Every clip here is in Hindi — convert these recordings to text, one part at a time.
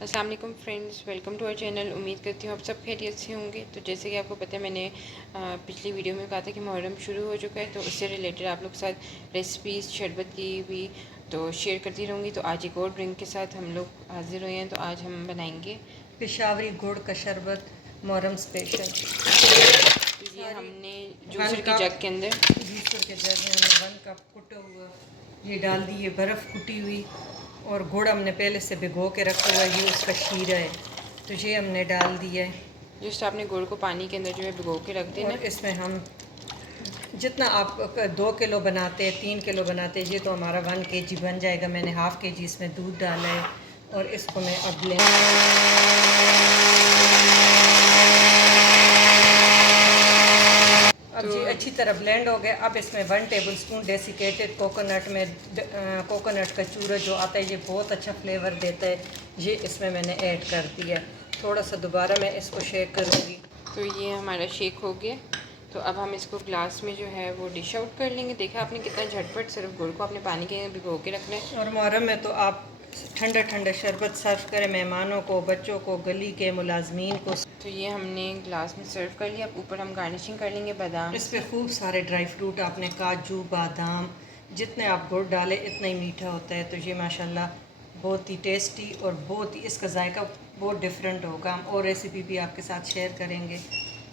अस्सलाम वालेकुम friends, welcome to our channel. उम्मीद करती हूँ आप सब खैरियत से होंगे। तो जैसे कि आपको पता है, मैंने पिछली वीडियो में कहा था कि मुहर्रम शुरू हो चुका है, तो उससे रिलेटेड आप लोग के साथ रेसिपीज़ शरबत की भी तो शेयर करती रहूँगी। तो आज एक और ड्रिंक के साथ हम लोग हाजिर हुए हैं। तो आज हम बनाएंगे पेशावरी गुड़ का शरबत, मुहर्रम स्पेशल। तो ये हमने वन जूसर के कप जग के अंदर जूसर के जग में हमने 1 कप कुटा हुआ ये डाल दी, ये बर्फ़ कुटी हुई, और गुड़ हमने पहले से भिगो के रखा हुआ है, ये उसका शीरा है, तो ये हमने डाल दिया है। जस्ट आपने गुड़ को पानी के अंदर जो है भिगो के रख देना। और इसमें हम जितना आप 2 किलो बनाते हैं, 3 किलो बनाते हैं, ये तो हमारा 1 kg बन जाएगा। मैंने हाफ़ kg इसमें दूध डाला है और इसको मैं अब अब तो जी अच्छी तरह ब्लेंड हो गया। अब इसमें 1 टेबलस्पून डेसिकेटेड कोकोनट में कोकोनट का चूरा जो आता है, ये बहुत अच्छा फ्लेवर देता है, ये इसमें मैंने ऐड कर दिया। थोड़ा सा दोबारा मैं इसको शेक करूँगी। तो ये हमारा शेक हो गया। तो अब हम इसको ग्लास में जो है वो डिश आउट कर लेंगे। देखा आपने कितना झटपट, सिर्फ गुड़ को अपने पानी के भिगो के रखना है। और मुहर्रम में तो आप ठंडा ठंडा शरबत सर्व करें मेहमानों को, बच्चों को, गली के मुलाजमीन को। तो ये हमने ग्लास में सर्व कर लिया। अब ऊपर हम गार्निशिंग कर लेंगे बादाम इस पर खूब सारे ड्राई फ्रूट, आपने काजू बादाम, जितने आप गुड़ डालें इतना ही मीठा होता है। तो ये माशाल्लाह बहुत ही टेस्टी और बहुत ही इसका जायका बहुत डिफरेंट होगा। हम और रेसिपी भी आपके साथ शेयर करेंगे।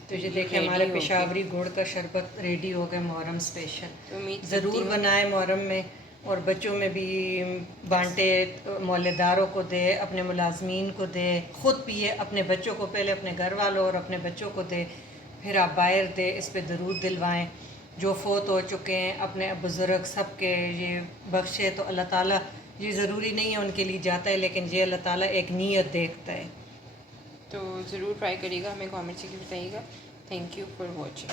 तो ये देखें, हमारे पेशावरी गुड़ का शरबत रेडी हो गया मुहर्रम स्पेशल। उम्मीद ज़रूर बनाएं मुहर्रम में, और बच्चों में भी बांटे, मोहल्लेदारों को दे, अपने मुलाजमीन को दे, ख़ुद पिए, अपने बच्चों को, पहले अपने घर वालों और अपने बच्चों को दे, फिर आप बाहर दे। इस पे दरूद दिलवाएं। जो फोत हो चुके हैं अपने बुज़ुर्ग, सब के ये बख्शे तो अल्लाह ताला, ये ज़रूरी नहीं है उनके लिए जाता है, लेकिन ये अल्लाह ताला एक नीयत देखता है। तो ज़रूर ट्राई करिएगा, हमें कमेंट से बताइएगा। Thank you for watching.